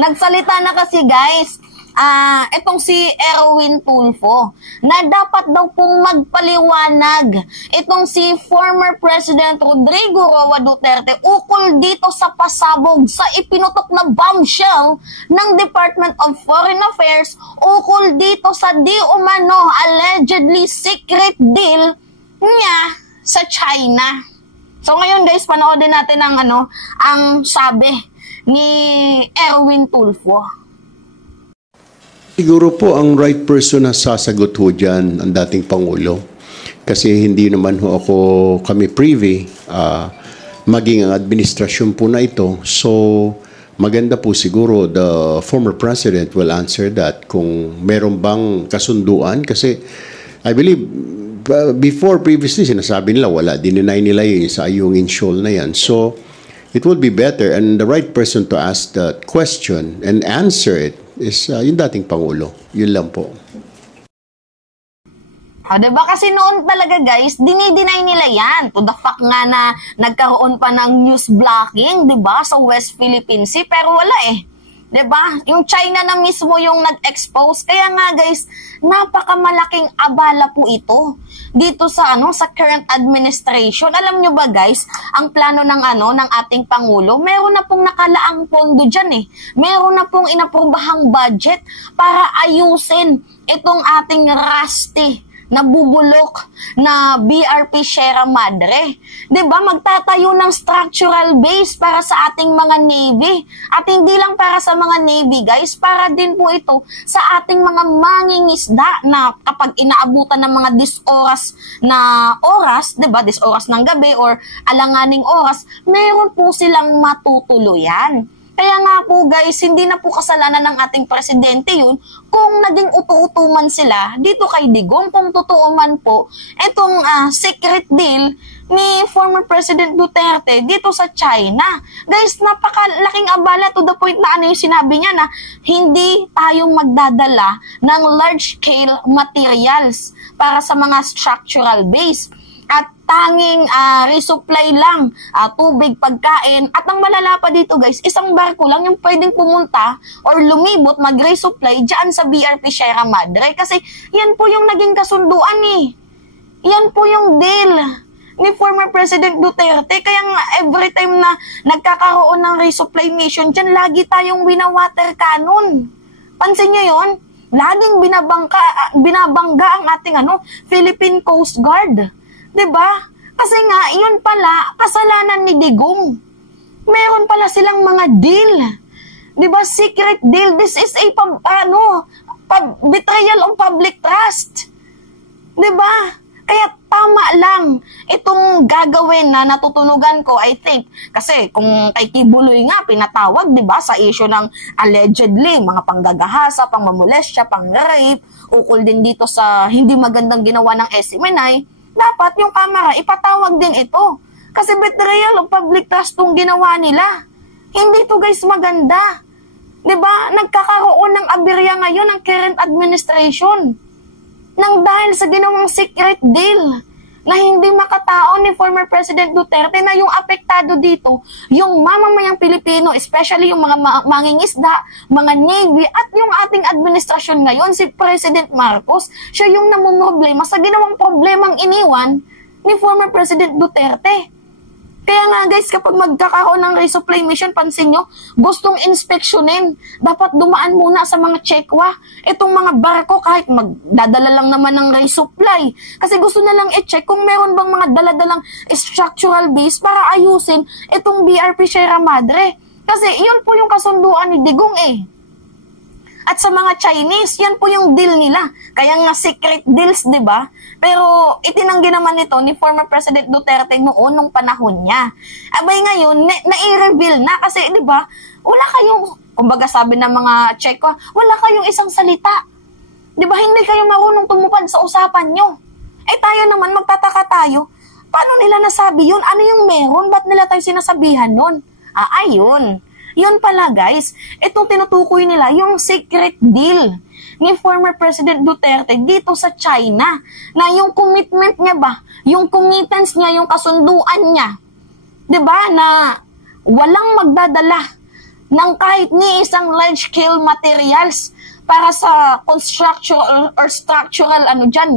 Nagsalita na kasi guys, itong si Erwin Tulfo, na dapat daw pong magpaliwanag itong si former President Rodrigo Roa Duterte ukol dito sa pasabog sa ipinutok na bombshell ng Department of Foreign Affairs ukol dito sa di umano allegedly secret deal niya sa China. So ngayon guys, panoodin natin ang sabi ni Erwin Tulfo. Siguro po ang right person na sasagot ho dyan ang dating Pangulo. Kasi hindi naman ho kami privy, maging ang administrasyon po na ito. So maganda po siguro the former president will answer that kung meron bang kasunduan. Kasi I believe before previously sinasabi nila wala, dinenay nila yun sa Ayungin Shoal na yan. So it would be better and the right person to ask that question and answer it is yung dating Pangulo. Yun lang po. Diba kasi noon talaga guys, dinideny nila yan. To the fact nga na nagkaroon pa ng news blocking, diba, sa West Philippine Sea, pero wala eh. Diba? Yung China na mismo yung nag-expose. Kaya nga guys, napakamalaking abala po ito dito sa sa current administration. Alam nyo ba guys, ang plano ng ng ating Pangulo, meron na pong nakalaang pondo diyan eh. Meron na pong inaprobahang budget para ayusin itong ating rusty, nabubulok na BRP Sierra Madre. 'Di ba? Magtatayo ng structural base para sa ating mga Navy. At hindi lang para sa mga Navy, guys, para din po ito sa ating mga mangingisda na kapag inaabutan ng mga disoras na oras, 'di ba? Disoras ng gabi or alanganing oras, meron po silang matutuluyan. Kaya nga po guys, hindi na po kasalanan ng ating presidente yun kung naging utu-utu man sila dito kay Digong, kung totoo man po itong secret deal ni former President Duterte dito sa China. Guys, napakalaking abala to the point na yung sinabi niya na hindi tayo magdadala ng large-scale materials para sa mga structural base. At tanging resupply lang, tubig, pagkain. At ang malala pa dito guys, isang barko lang yung pwedeng pumunta or lumibot, mag-resupply dyan sa BRP Sierra Madre. Kasi yan po yung naging kasunduan eh. Yan po yung deal ni former President Duterte. Kaya nga every time na nagkakaroon ng resupply mission dyan, lagi tayong winawater cannon. Pansin nyo yun? Laging binabangga ang ating Philippine Coast Guard. 'Di ba? Kasi nga, yun pala, kasalanan ni Digong. Meron pala silang mga deal. 'Di ba? Secret deal. This is a betrayal of public trust. 'Di ba? Kaya tama lang itong gagawin na natutunugan ko, I think. Kasi kung kay Kibuloy nga, pinatawag, 'di ba, sa issue ng allegedly, mga panggagahasa, pangmamolestya, pang-rape, ukol din dito sa hindi magandang ginawa ng SMNI, dapat yung Kamara ipatawag din ito. Kasi betrayal of public trust tong ginawa nila. Hindi to guys maganda. 'Di ba? Nagkakaroon ng aberya ngayon ang current administration nang dahil sa ginawang secret deal na hindi makataon ni former President Duterte, na yung apektado dito, yung mamamayang Pilipino, especially yung mga mangingisda, mga Navy, at yung ating administrasyon ngayon, si President Marcos, siya yung namumroblema sa ginawang problemang iniwan ni former President Duterte. Kaya nga guys, kapag magkakaroon ng resupply mission, pansin nyo, gustong inspeksyonin. Dapat dumaan muna sa mga tsekwa. Itong mga barko, kahit magdadala lang naman ng resupply. Kasi gusto na lang i-check kung meron bang mga daladalang structural base para ayusin itong BRP Sierra Madre. Kasi yun po yung kasunduan ni Digong eh. At sa mga Chinese, yan po yung deal nila. Kaya nga secret deals, di ba? Pero itinanggi naman ito ni former President Duterte noon nung panahon niya. Abay ngayon, na-i-reveal na kasi, di ba, wala kayong, kumbaga sabi ng mga Cheko, wala kayong isang salita. Di ba, hindi kayo marunong tumupad sa usapan nyo. Eh tayo naman, magtataka tayo. Paano nila nasabi yun? Ano yung meron? Ba't nila tayo sinasabihan nun? Ayun. Yun pala guys, itong tinutukoy nila, yung secret deal ni former President Duterte dito sa China, na yung commitment niya ba, yung committance niya, yung kasunduan niya, 'di ba, na walang magdadala ng kahit ni isang large-scale materials para sa construction or structural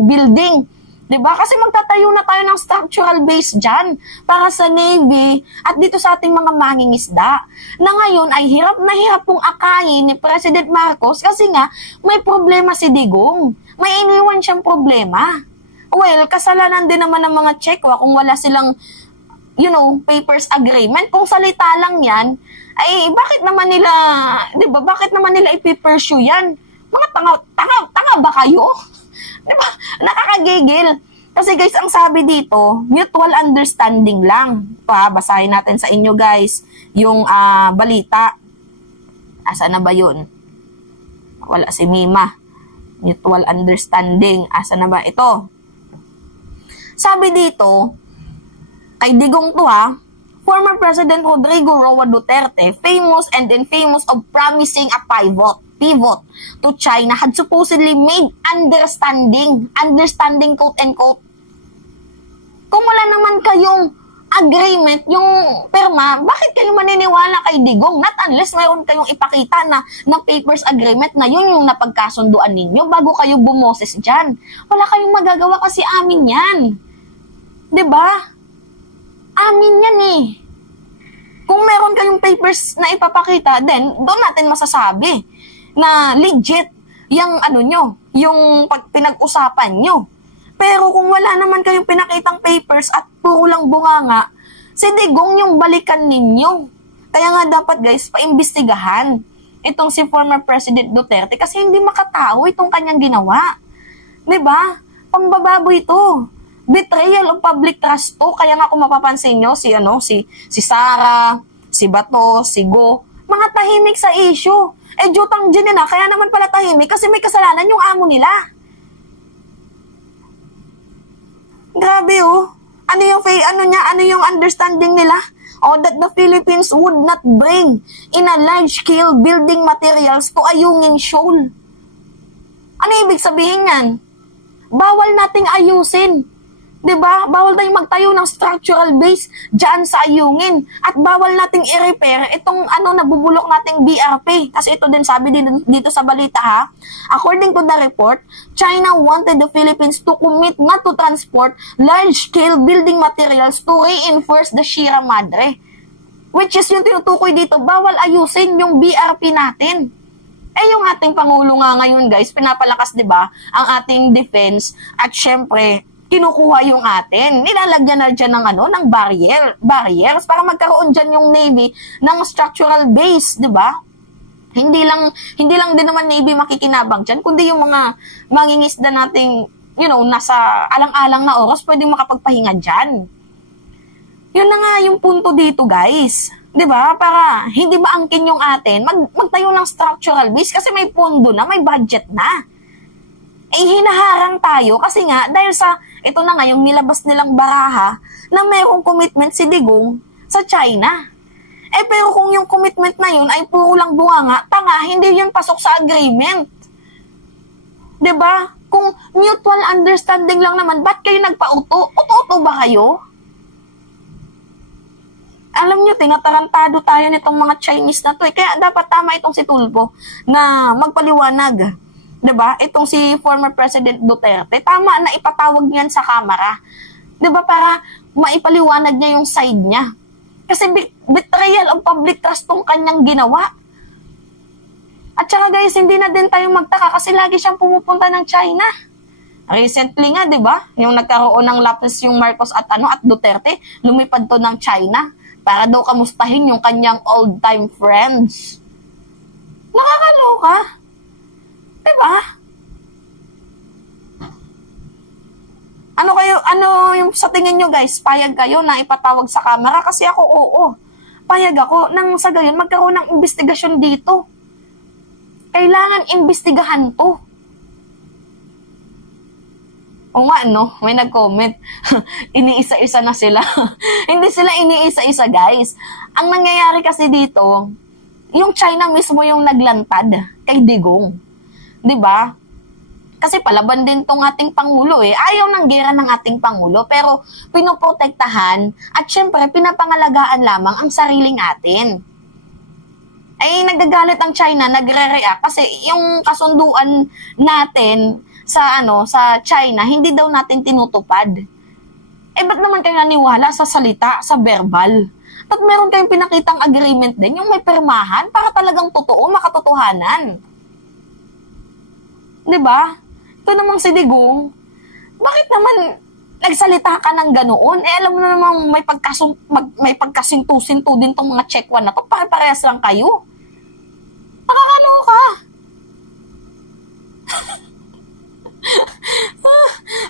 building. Diba? Kasi magtatayo na tayo ng structural base dyan para sa Navy at dito sa ating mga mangingisda. Na ngayon ay hirap na hirap pong akayin ni President Marcos kasi nga may problema si Digong. May iniwan siyang problema. Well, kasalanan din naman ng mga Chekwa kung wala silang, papers agreement. Kung salita lang yan, ay bakit naman nila, diba, bakit naman nila ipipursue yan? Mga tanga ba kayo? Diba? Nakakagigil. Kasi guys, ang sabi dito, mutual understanding lang. Basahin natin sa inyo guys, yung balita. Asa na ba yun? Wala si Mima. Mutual understanding. Asa na ba ito? Sabi dito, kay Digong to former President Rodrigo Roa Duterte, famous and infamous of promising a pivot to China, had supposedly made understanding quote and quote. Kung wala naman kayong agreement, yung perma, bakit kayo maniniwala kay Digong? Not unless mayroon kayong ipakita na ng papers agreement na yun yung napagkasunduan ninyo bago kayo bumoses dyan. Wala kayong magagawa kasi amin yan. Diba? Amin yan eh. Kung meron kayong papers na ipapakita, then doon natin masasabi na legit yung yung pinag-usapan nyo. Pero kung wala naman kayong pinakitang papers at puro lang bunganga, si Digong yung balikan ninyo. Kaya nga dapat guys, paimbestigahan itong si former President Duterte kasi hindi makatao itong kanyang ginawa. Diba? Pambababoy ito. Betrayal of public trust to. Kaya nga kung mapapansin nyo, si Sara, si Bato, si Go, mga tahimik sa issue. Jutang dyan na, kaya naman pala tahimik kasi may kasalanan yung amo nila. Grabe ano yung understanding nila? That the Philippines would not bring in a large-scale building materials to Ayungin Shoal. Ano ibig sabihin yan? Bawal nating ayusin. Diba? Bawal tayong magtayo ng structural base dyan sa Ayungin. At bawal nating i-repair itong nabubulok nating BRP. Kasi ito din sabi dito sa balita According to the report, China wanted the Philippines to commit not to transport large-scale building materials to reinforce the Sierra Madre. Which is yung tinutukoy dito, bawal ayusin yung BRP natin. Yung ating Pangulo nga ngayon guys, pinapalakas diba ang ating defense at syempre, kinukuha yung atin. Nilalagyan na dyan ng barriers para magkaroon dyan yung Navy ng structural base, di ba? Hindi lang din naman Navy makikinabang dyan, kundi yung mga mangingisda nating, nasa alang-alang na oras, pwedeng makapagpahinga dyan. Yun na nga yung punto dito, guys. Di ba? Para hindi maangkin yung atin, magtayo ng structural base kasi may pondo na, may budget na. Hinaharang tayo kasi nga, dahil sa ito na nga yung nilabas nilang baraha na mayroong commitment si Digong sa China. Pero kung yung commitment na yun ay puro lang bunganga, tanga, hindi yun pasok sa agreement. Diba? Kung mutual understanding lang naman, ba't kayo nagpa-uto? Uto-uto ba kayo? Alam nyo, tinatarantado tayo nitong mga Chinese na to. Kaya dapat tama itong si Tulfo na magpaliwanag. Diba? Itong si former President Duterte, tama na ipatawag niyan sa kamera. Diba? Para maipaliwanag niya yung side niya. Kasi betrayal of public trust tong kanyang ginawa. At saka guys, hindi na din tayo magtaka kasi lagi siyang pumupunta ng China. Recently nga, diba? Yung nagkaroon ng lapses yung Marcos at Duterte, lumipad to ng China para daw kamustahin yung kanyang old-time friends. Nakakaloka. Diba? Ano yung sa tingin nyo guys, payag kayo na ipatawag sa camera? Kasi ako, oo. Payag ako nang sa gayon magkaroon ng investigasyon dito. Kailangan investigahan to. O nga, may nag-comment. Iniisa-isa na sila. Hindi sila iniisa-isa guys. Ang nangyayari kasi dito, yung China mismo yung naglantad kay Digong. Diba? Kasi palaban din tong ating Pangulo Ayaw ng gera ng ating Pangulo pero pinoprotektahan at syempre pinapangalagaan lamang ang sariling atin. ay nagagalit ang China, nagre-react kasi yung kasunduan natin sa sa China, hindi daw natin tinutupad. Eh ba't naman kayo naniwala sa salita, sa verbal? At meron kayong pinakitang agreement din, yung may permahan para talagang totoo, makatotohanan. 'Di ba? Ito namang si Digong, bakit naman nagsalita ka ng ganoon? Eh alam mo na namang may pagkasintu-sintu din tong mga check one na to, pare-parehas lang kayo. Nakakaloka.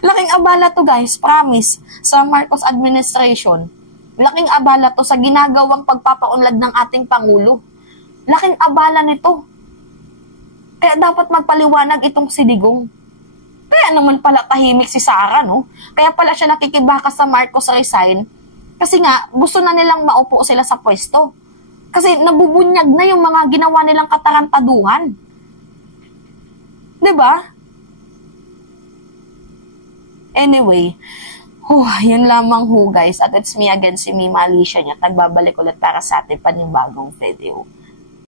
Laking abala to guys, promise, sa Marcos administration. Laking abala to sa ginagawang pagpapaunlad ng ating Pangulo. Laking abala nito. Kaya dapat magpaliwanag itong si Digong. Kaya naman pala tahimik si Sara, no? Kaya pala siya nakikibaka sa Marcos resign. Kasi nga, gusto na nilang maupo sila sa pwesto. Kasi nabubunyag na yung mga ginawa nilang katarantaduhan. 'Di ba? Anyway, yun lamang guys. At it's me again, si Mima Alicia niya. Nagbabalik ulit para sa ating panibagong video.